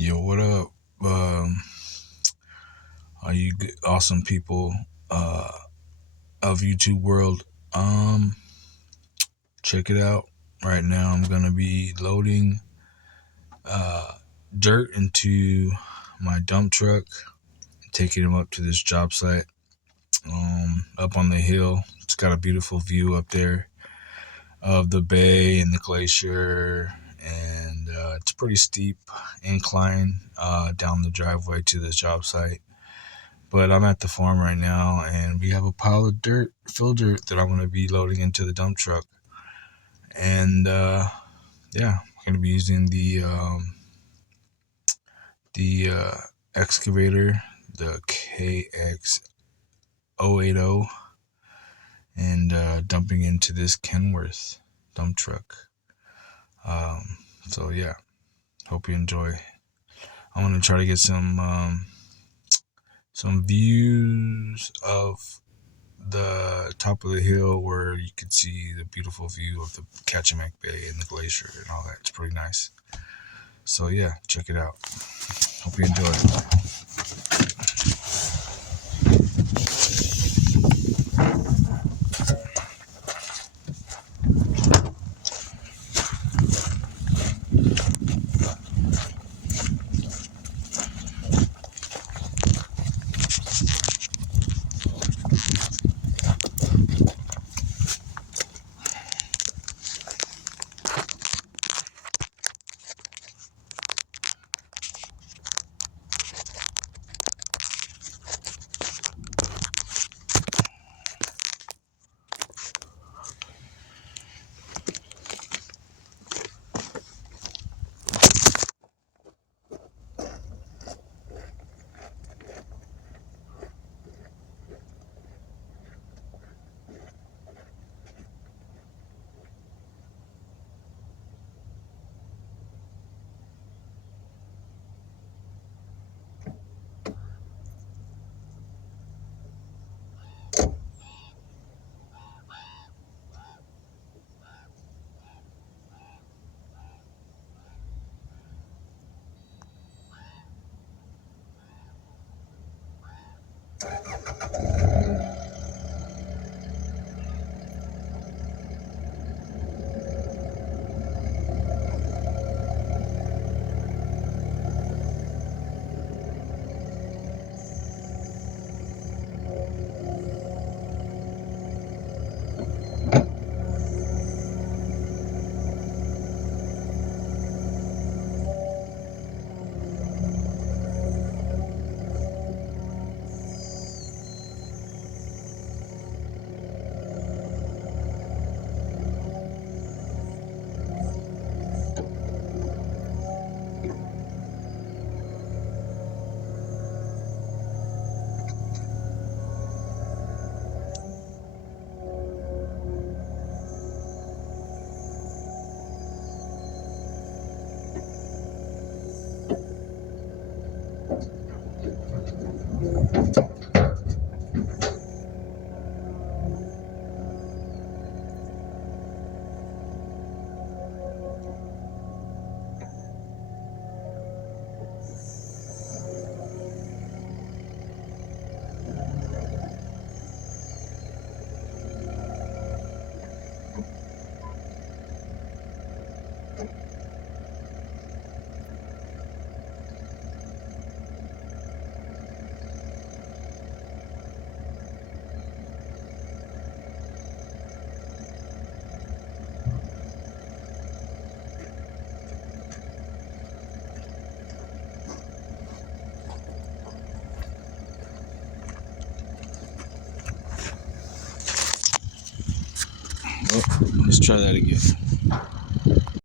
Yo, what up? Are you good, awesome people uh, of YouTube world? Um, Check it out. Right now, I'm gonna be loading uh, dirt into my dump truck, taking them up to this job site up on the hill. It's got a beautiful view up there of the bay and the glacier, and it's pretty steep incline down the driveway to this job site. But I'm at the farm right now, and we have a pile of dirt, fill dirt, that I'm going to be loading into the dump truck. And yeah, I'm going to be using the excavator, the KX080, and dumping into this Kenworth dump truck. So yeah, hope you enjoy. I'm going to try to get some views of the top of the hill where you can see the beautiful view of the Kachemak Bay and the glacier and all that. It's pretty nice. So yeah, check it out. Hope you enjoy it. Oh, let's try that again.